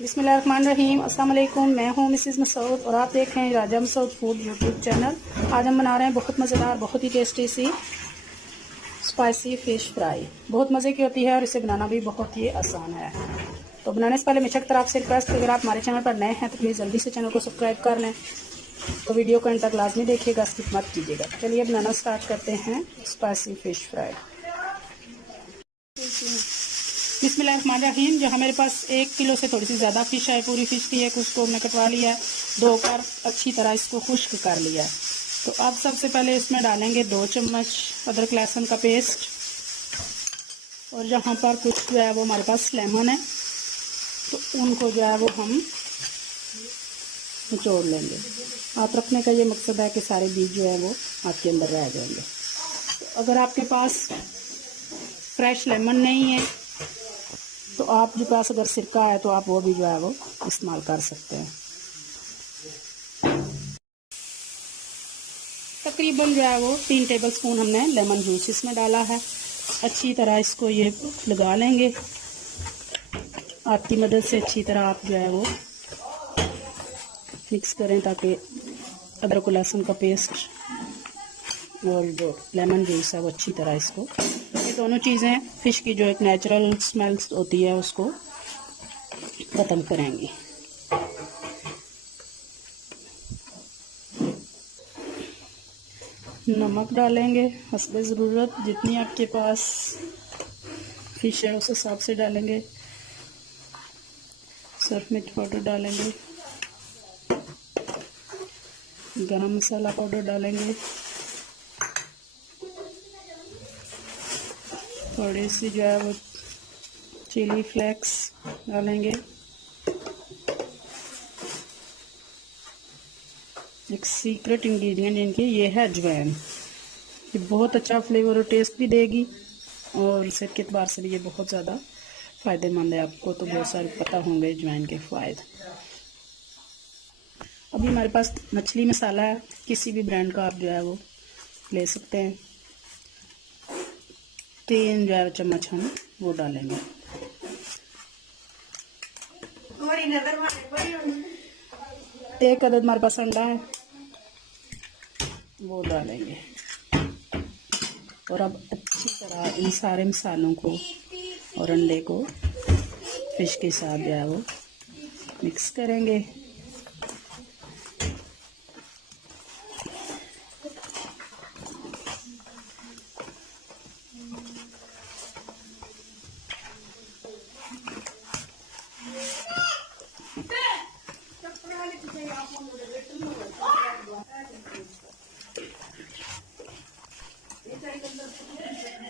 बिस्मिल्लाहिर्रहमानिर्रहीम। अस्सलाम वालेकुम। मैं हूँ मिसेस मसूद और आप देख रहे हैं राजा मसूद फूड यूट्यूब चैनल। आज हम बना रहे हैं बहुत मज़ेदार, बहुत ही टेस्टी सी स्पाइसी फ़िश फ्राई। बहुत मज़े की होती है और इसे बनाना भी बहुत ही आसान है। तो बनाने से पहले मेरी तरफ से रिक्वेस्ट, अगर आप हमारे चैनल पर नए हैं तो प्लीज़ जल्दी से चैनल को सब्सक्राइब कर लें। तो वीडियो को अंत तक लाजमी देखिएगा, स्किप मत कीजिएगा। चलिए बनाना स्टार्ट करते हैं स्पाइसी फ़िश फ्राई। बिस्मिल्लाहिर्रहमानिर्रहीम। जो मेरे पास 1 किलो से थोड़ी सी ज़्यादा फ़िश है, पूरी फ़िश थी, एक उसको हमने कटवा लिया, धोकर अच्छी तरह इसको खुश्क कर लिया। तो अब सबसे पहले इसमें डालेंगे 2 चम्मच अदरक लहसुन का पेस्ट, और यहाँ पर कुछ जो है वो हमारे पास लेमन है, तो उनको जो है वो हम निचोड़ लेंगे। आप रखने का ये मकसद है कि सारे बीज जो है वो आपके अंदर रह जाएंगे। तो अगर आपके पास फ्रेश लेमन नहीं है तो आपके पास अगर सिरका है तो आप वो भी जो है वो इस्तेमाल कर सकते हैं। तकरीबन जो है वो 3 टेबलस्पून हमने लेमन जूस इसमें डाला है। अच्छी तरह इसको ये लगा लेंगे। हाथ की मदद से अच्छी तरह आप जो है वो मिक्स करें ताकि अदरक लहसुन का पेस्ट और जो लेमन जूस है वो अच्छी तरह इसको, ये दोनों चीज़ें फ़िश की जो एक नेचुरल स्मेल होती है उसको ख़त्म करेंगी। नमक डालेंगे हस्बे ज़रूरत, जितनी आपके पास फ़िश है उस हिसाब से डालेंगे। सर्फ मिर्च पाउडर डालेंगे, गरम मसाला पाउडर डालेंगे, थोड़ी सी जो है वो चिली फ्लेक्स डालेंगे, एक सीक्रेट इंग्रेडिएंट इनकी ये है अजवाइन। ये बहुत अच्छा फ्लेवर और टेस्ट भी देगी और सेहत के एतबार से भी ये बहुत ज़्यादा फ़ायदेमंद है। आपको तो बहुत सारे पता होंगे अजवाइन के फ़ायदे। अभी हमारे पास मछली मसाला है, किसी भी ब्रांड का आप जो है वो ले सकते हैं। 3 जो है चम्मच हम वो डालेंगे। एक अदद हमारे पास अंडा है वो डालेंगे, और अब अच्छी तरह इन सारे मसालों को और अंडे को फिश के साथ जो है वो मिक्स करेंगे।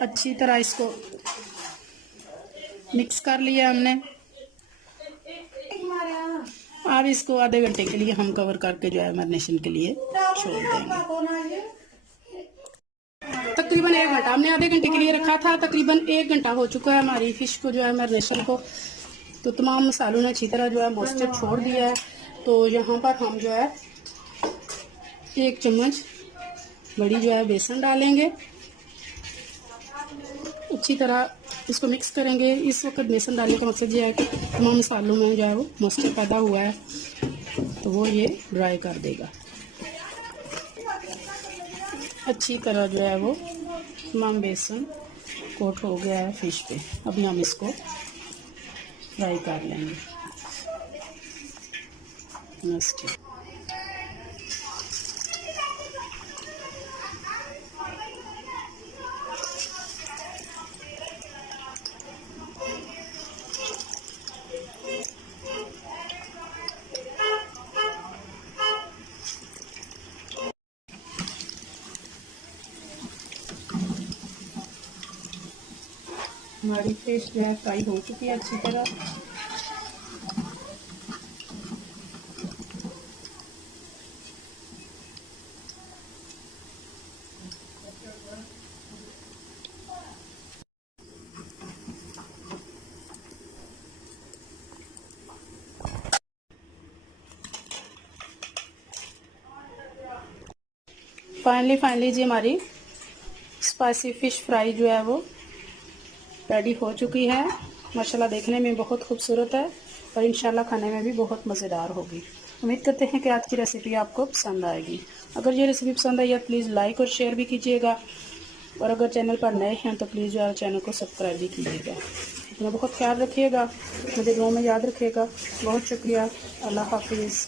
अच्छी तरह इसको मिक्स कर लिया हमने। अब इसको आधे घंटे के लिए हम कवर करके जो है मैरिनेशन के लिए छोड़ देंगे। तकरीबन 1 घंटा हमने आधे घंटे के लिए रखा था। तकरीबन 1 घंटा हो चुका है हमारी फ़िश को जो है मैरिनेशन को। तो तमाम मसालों ने अच्छी तरह जो है मॉइस्चर छोड़ दिया है। तो यहाँ पर हम जो है 1 चम्मच बड़ी जो है बेसन डालेंगे, अच्छी तरह इसको मिक्स करेंगे। इस वक्त बेसन डालने का मकसद ये है कि तमाम मसालों में जो है वो मॉइस्चर पैदा हुआ है तो वो ये ड्राई कर देगा। अच्छी तरह जो है वो तमाम बेसन कोट हो गया है फ़िश पे। अभी हम इसको फ्राई कर लेंगे। मस्त हमारी फिश जो है फ्राई हो चुकी है अच्छी तरह। फाइनली जी हमारी स्पाइसी फ़िश फ्राई जो है वो रेडी हो चुकी है। माशाल्लाह देखने में बहुत खूबसूरत है और इंशाल्लाह खाने में भी बहुत मज़ेदार होगी। उम्मीद करते हैं कि आज की रेसिपी आपको पसंद आएगी। अगर ये रेसिपी पसंद आई है प्लीज़ लाइक और शेयर भी कीजिएगा, और अगर चैनल पर नए हैं तो प्लीज़ यार चैनल को सब्सक्राइब भी कीजिएगा। अपना बहुत ख्याल रखिएगा, मुझे दुआ में याद रखिएगा। बहुत शुक्रिया। अल्लाह हाफिज़।